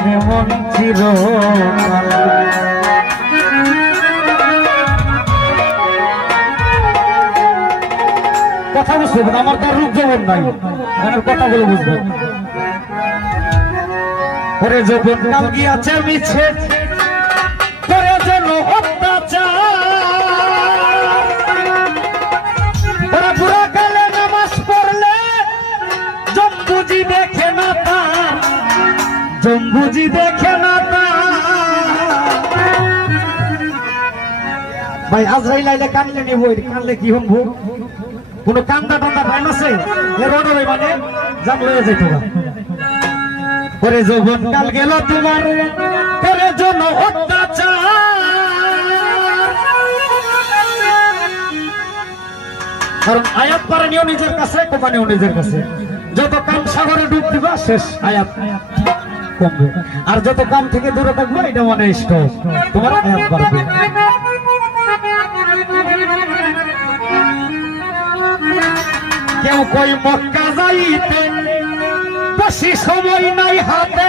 মনে মন কথা বুঝবেন আমার তার রূপ যেমন নাই গানের কথাগুলো বুঝবেন ওরে যখন গিয়াছে মিছে দেখে জম্বুজি দেখে না ভাই, আজরাইল আইলে কানলে নিব কানলে কি হন ভোগ কোন কান্দা টান্দা পাইন আছে? অর্ডার মানে জান লয়ে যাইতো পরে যৌবন কাল গেল তোমার পরে জন অত্যাচার। কারণ আয়াত পারানিও নিজের কাছে কোপানিও নিজের কাছে। যত কাম সাগরে ডুব দিবা, শেষ আয়াত। কমবে আর যত কাম থেকে দূরে থাকব, এটা মনে ইষ্ট। তোমার আয়াত বাড়বে। কেউ কই মক্কা যাইতে বেশি সময় নাই হাতে।